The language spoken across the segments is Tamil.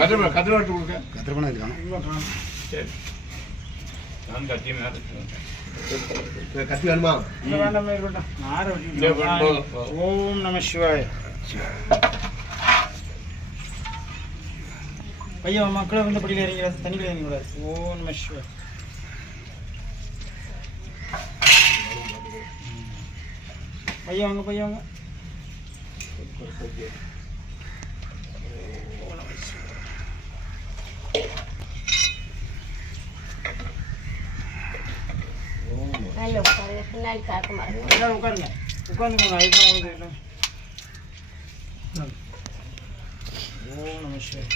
கதிர கதிர விட்டு கொடுக்க கத்திரப்பணம் இருக்கான்? சரி. நான் கத்தி மேலே கத்தி வேணுமா? இந்த வேண்டாம் இருக்கட்டும் ஓம் நம சிவாய. பையன் மக்களை வந்து படியில் இறங்கிறாது தண்ணியில் இறங்கக்கூடாது. ஓம் நம சிவாய. பையன் வாங்க பையன் வாங்க. நல்ல உட்காருங்க பின்னாடி காக்க மாட்டேங்க எல்லாரும் உட்காருங்க உட்காந்து அதுதான் உங்களுக்கு இல்லை ஓம் நம சிவாய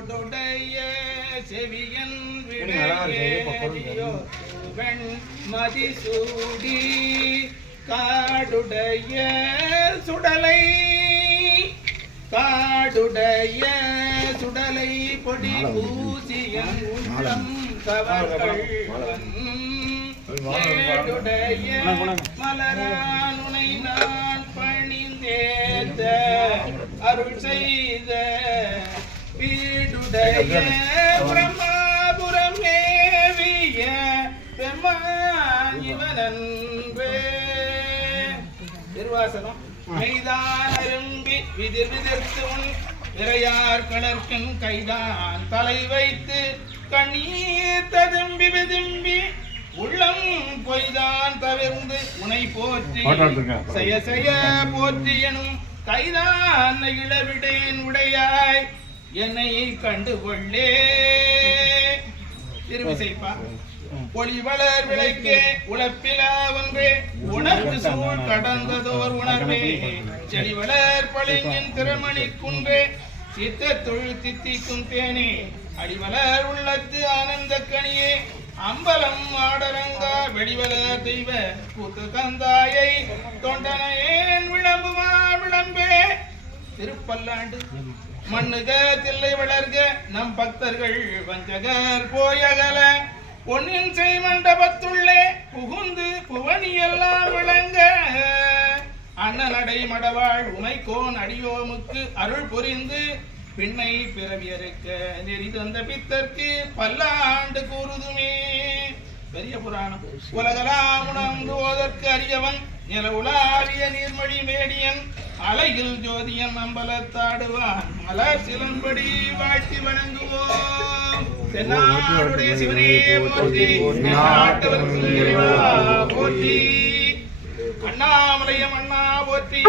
கோடுடைய செவியன் வெண் மதிசூடி காடுடைய சுடலை காடுடைய சுடலை பொடி பூசியன் உள்ளம் ஏடுடைய மலரானுனை நான் பணிந்தேத்த அருள் செய்த வீடுடைய பிரம்மாபுரம் மேவிய பெம்மான் இவனன்பே. திருவாசகம். மெய்தான் அரும்பி விதிர் விதிர்த்து உன் இறையார் கலர்க்கும் கைதான் தலை வைத்து கண்ணீர் ததும்பி விதும்பி உள்ளம் பொய்தான் தவிர்ந்து உனை போற்றி. செய்ய செய்ய போற்றி எனும் கைதான் இளவிடேன் உடையாய். என்னை கண்டு கொள்ளே திருவிசைப்பா. ஒளி வளர் விளக்கே உழப்பிலா ஒன்றே. உணர்வு சூழ் கடந்ததோர் உணர்வே. செடி வளர் பளிங்கின் திறமணி குன்றே சித்த தொழில் தித்திக்கும் தேனே. அடிவளர் உள்ளத்து ஆனந்த கனியே. அம்பலம் ஆடரங்கா வெடிவலர் தெய்வ கூத்து கந்தாயை தொண்டனையேன் விளம்புவா விளம்பே. திருப்பல்லாண்டு. மண்ணுக தில்லை வளர்க நம் பக்தர்கள் வஞ்சகர் போயகல. பொன்னின் செய் மண்டபத்துள்ளே புகுந்து புவனியெல்லாம் விளங்க. அண்ணனடை மடவாள் உமைக்கோன் அடியோமுக்கு அருள் புரிந்து. பின்னை பிறவியறுக்க நெறி தந்த பித்தர்க்கு பல்லாண்டு கூறுதுமே. பெரிய புராணம். உலகலாம் உணர்ந்து ஓதற்கு அறியவன் நில உலாவிய நீர்மொழி மேடியன். அலையில் ஜோதியம் அம்பலத்தாடுவான். மலர் சிலம்படி வாழ்த்தி வணங்குவோம். தென்னாடுடைய சிவனே போற்றி. தென்னாட்டவர்க்கு போற்றி. அண்ணாமலையம் அண்ணா போற்றி.